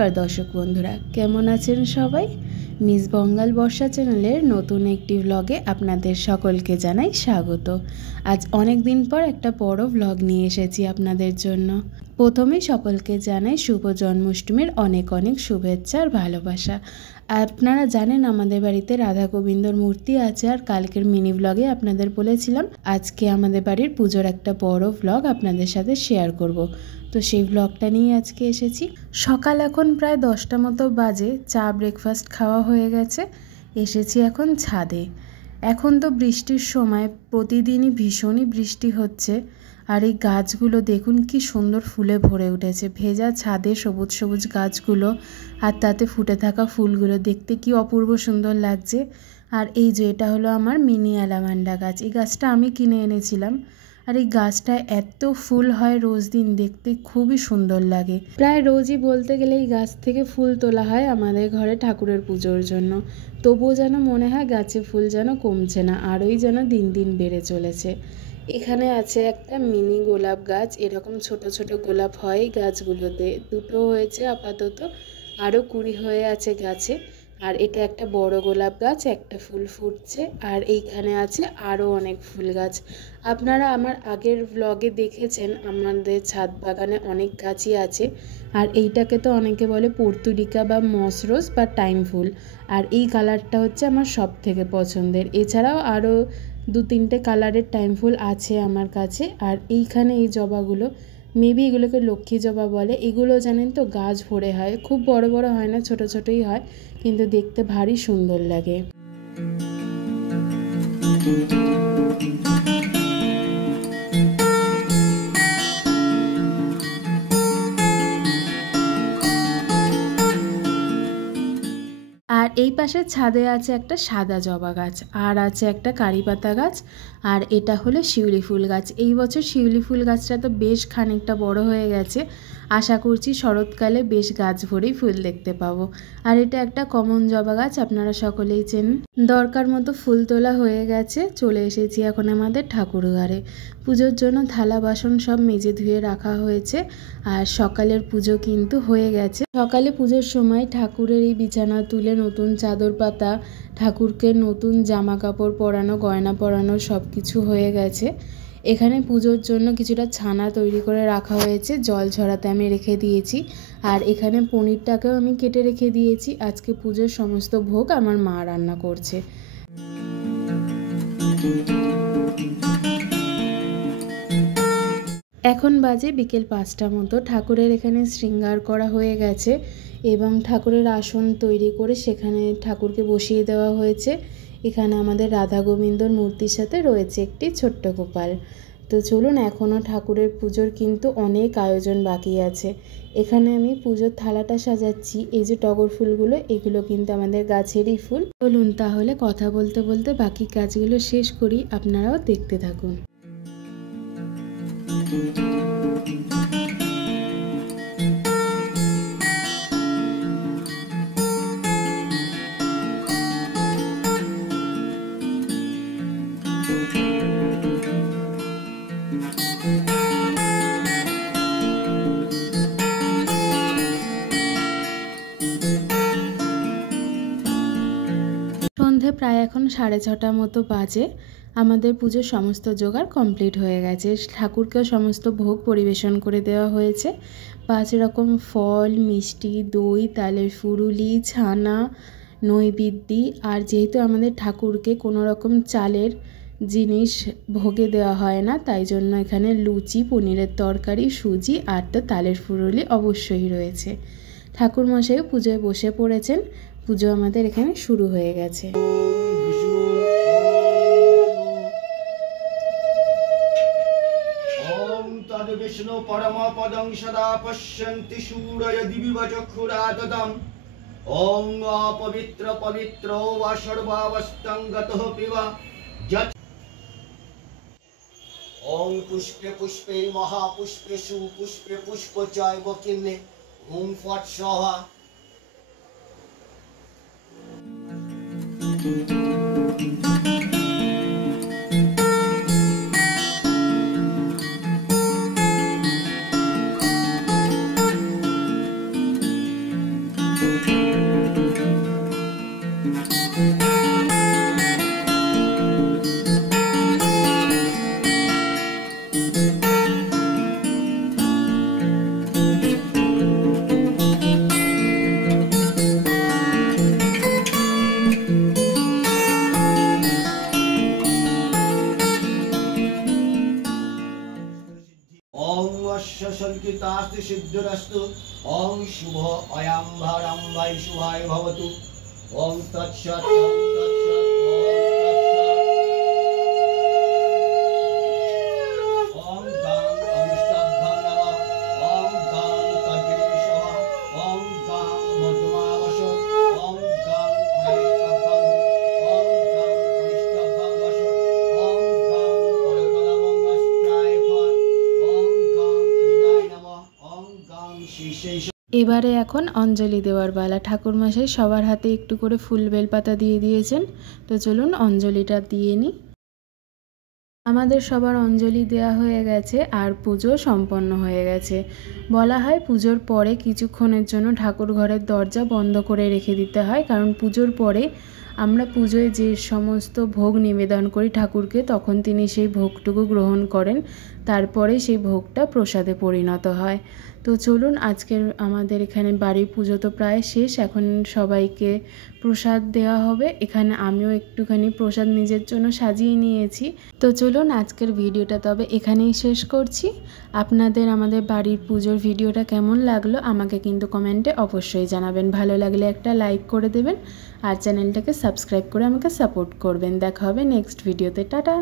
নমস্কার দর্শক বন্ধুরা, কেমন আছেন সবাই? মিস বঙ্গাল বর্ষা চ্যানেলের নতুন একটি ব্লগে আপনাদের সকলকে জানাই স্বাগত। আজ অনেক দিন পর একটা বড় ব্লগ নিয়ে এসেছি আপনাদের জন্য। প্রথমেই সকলকে জানাই শুভ জন্মাষ্টমীর অনেক অনেক শুভেচ্ছা আর ভালোবাসা। আপনারা জানেন আমাদের বাড়িতে রাধা গোবিন্দর মূর্তি আছে, আর কালকের মিনি ব্লগে আপনাদের বলেছিলাম আজকে আমাদের বাড়ির পুজোর একটা বড় ব্লগ আপনাদের সাথে শেয়ার করব। তো সেই ব্লগটা নিয়ে আজকে এসেছি। সকাল এখন প্রায় 10টা মতো বাজে, চা ব্রেকফাস্ট খাওয়া হয়ে গেছে। এসেছি এখন ছাদে। এখন তো বৃষ্টির সময়, প্রতিদিনই ভীষণই বৃষ্টি হচ্ছে। আর এই গাছগুলো দেখুন কি সুন্দর ফুলে ভরে উঠেছে, ভেজা ছাদে সবুজ সবুজ গাছগুলো আর তাতে ফুটে থাকা ফুলগুলো দেখতে কি অপূর্ব সুন্দর লাগছে। আর এই যে এটা হলো আমার মিনি অ্যালামান্ডা গাছ। এই গাছটা আমি কিনে এনেছিলাম, আর এই গাছটায় এত ফুল হয় রোজ দিন, দেখতে খুবই সুন্দর লাগে। প্রায় রোজই বলতে গেলে এই গাছ থেকে ফুল তোলা হয় আমাদের ঘরে ঠাকুরের পুজোর জন্য। তবুও যেন মনে হয় গাছে ফুল যেন কমছে না, আরোই যেন দিন দিন বেড়ে চলেছে। এখানে আছে একটা মিনি গোলাপ গাছ, এরকম ছোট ছোট গোলাপ হয় গাছগুলোতে। দুটো হয়েছে আপাতত, আরও কুড়ি হয়ে আছে গাছে। আর এটা একটা বড় গোলাপ গাছ, একটা ফুল ফুটছে। আর এইখানে আছে আরও অনেক ফুল গাছ। আপনারা আমার আগের ব্লগে দেখেছেন আমাদের ছাদ বাগানে অনেক গাছই আছে। আর এইটাকে তো অনেকে বলে পর্তুলিকা বা মসরোজ বা টাইম ফুল। আর এই কালারটা হচ্ছে আমার সব থেকে পছন্দের। এছাড়াও আরও 2-3টে কালারের টাইম ফুল আছে আমার কাছে। আর এইখানে এই জবাগুলো, মেবি এগুলোকে লক্ষ্মী জবা বলে। এগুলো জানেন তো গাছ ভরে হয়, খুব বড় বড় হয় না, ছোট ছোটই হয়, কিন্তু দেখতে ভারী সুন্দর লাগে। আর এই পাশে ছাদে আছে একটা সাদা জবা গাছ, আর আছে একটা কারি পাতা গাছ, আর এটা হলো শিউলি ফুল গাছ। এই বছর শিউলি ফুল গাছটা তো বেশ খানিকটা বড় হয়ে গেছে। আশা করছি শরৎকালে বেশ গাছ ভরেই ফুল দেখতে পাবো। আর এটা একটা কমন জবা গাছ, আপনারা সকলেই চেনেন। দরকার মতো ফুল তোলা হয়ে গেছে, চলে এসেছি এখন আমাদের ঠাকুর ঘরে। পুজোর জন্য থালা বাসন সব মেজে ধুয়ে রাখা হয়েছে। আর সকালের পুজো কিন্তু হয়ে গেছে। সকালে পুজোর সময় ঠাকুরের এই বিছানা তুলে নতুন চাদর পাতা, ঠাকুরকে নতুন জামা কাপড় পরানো, গয়না পরানো সব কিছু হয়ে গেছে। এখানে পুজোর জন্য কিছুটা ছানা তৈরি করে রাখা হয়েছে, জল ঝরাতে আমি রেখে দিয়েছি। আর এখানে পনিরটাকেও আমি কেটে রেখে দিয়েছি। আজকে পুজোর সমস্ত ভোগ আমার মা রান্না করছে। এখন বাজে বিকেল 5টা মতো। ঠাকুরের এখানে শৃঙ্গার করা হয়ে গেছে এবং ঠাকুরের আসন তৈরি করে সেখানে ঠাকুরকে বসিয়ে দেওয়া হয়েছে। এখানে আমাদের রাধা গোবিন্দর মূর্তির সাথে রয়েছে একটি ছোট্ট গোপাল। তো চলুন, এখনও ঠাকুরের পুজোর কিন্তু অনেক আয়োজন বাকি আছে। এখানে আমি পুজোর থালাটা সাজাচ্ছি। এই যে টগর ফুলগুলো, এগুলো কিন্তু আমাদের গাছেরই ফুল। চলুন তাহলে কথা বলতে বলতে বাকি কাজগুলো শেষ করি, আপনারাও দেখতে থাকুন। সন্ধে প্রায় এখন 6:30 মতো বাজে। আমাদের পুজোর সমস্ত জোগাড় কমপ্লিট হয়ে গেছে। ঠাকুরকেও সমস্ত ভোগ পরিবেশন করে দেওয়া হয়েছে। 5 রকম ফল, মিষ্টি, দই, তালের ফুরুলি, ছানা, নৈবেদ্যি। আর যেহেতু আমাদের ঠাকুরকে কোনো রকম চালের জিনিস ভোগে দেওয়া হয় না, তাই জন্য এখানে লুচি, পনিরের তরকারি, সুজি আর তো তালের ফুরুলি অবশ্যই রয়েছে। ঠাকুরমশাইও পুজোয় বসে পড়েছেন। পুজো আমাদের এখানে শুরু হয়ে গেছে। বিষ্ণু পরম পদং সদা পশ্যন্তি সূরয় দিবি চক্ষুরাদদম। ওং অপবিত্র পবিত্র বা সর্বাবস্থং গতঃ পিবা যৎ। ওং পুষ্পে পুষ্পে মহাপুষ্পে সুপুষ্পে পুষ্প চৈব কিন্নে ওং ফট স্বাহা। तस्य संकितास्तु सिद्धिरस्तु। ओम शुभ अयंभरंभै शुभाय भवतु। ओम तत्सत् ओम तत्सत् ओम तत्सत्। ओम गां अमृतभं नमः। ओम गां तद्रीशः। ओम गां मधुमावश। ओम गां अनेकभं। ओम गां अनिष्टभं वश। ओम गां परकलवंगस्त्राय फल। ओम गां हृदय नमः। ओम गां शीशेश। এবারে এখন অঞ্জলি দেওয়ার পালা। ঠাকুরমশাই সবার হাতে একটু করে ফুল বেলপাতা দিয়ে দিয়েছেন। তো চলুন অঞ্জলিটা দিয়ে নিই। আমাদের সবার অঞ্জলি দেওয়া হয়ে গেছে আর পুজো সম্পন্ন হয়ে গেছে। বলা হয় পুজোর পরে কিছুক্ষণের জন্য ঠাকুর ঘরের দরজা বন্ধ করে রেখে দিতে হয়, কারণ পুজোর পরে আমরা পুজোয় যে সমস্ত ভোগ নিবেদন করি ঠাকুরকে, তখন তিনি সেই ভোগটুকু গ্রহণ করেন, তারপরে সেই ভোগটা প্রসাদে পরিণত হয়। তো চলুন, আজকের আমাদের এখানে বাড়ির পুজো তো প্রায় শেষ। এখন সবাইকে প্রসাদ দেওয়া হবে। এখানে আমিও একটুখানি প্রসাদ নিজের জন্য সাজিয়ে নিয়েছি। তো চলুন, আজকের ভিডিওটা তবে এখানেই শেষ করছি। আপনাদের আমাদের বাড়ির পুজোর ভিডিওটা কেমন লাগলো আমাকে কিন্তু কমেন্টে অবশ্যই জানাবেন। ভালো লাগলে একটা লাইক করে দেবেন আর চ্যানেলটাকে সাবস্ক্রাইব করে আমাকে সাপোর্ট করবেন। দেখা হবে নেক্সট ভিডিওতে। টাটা।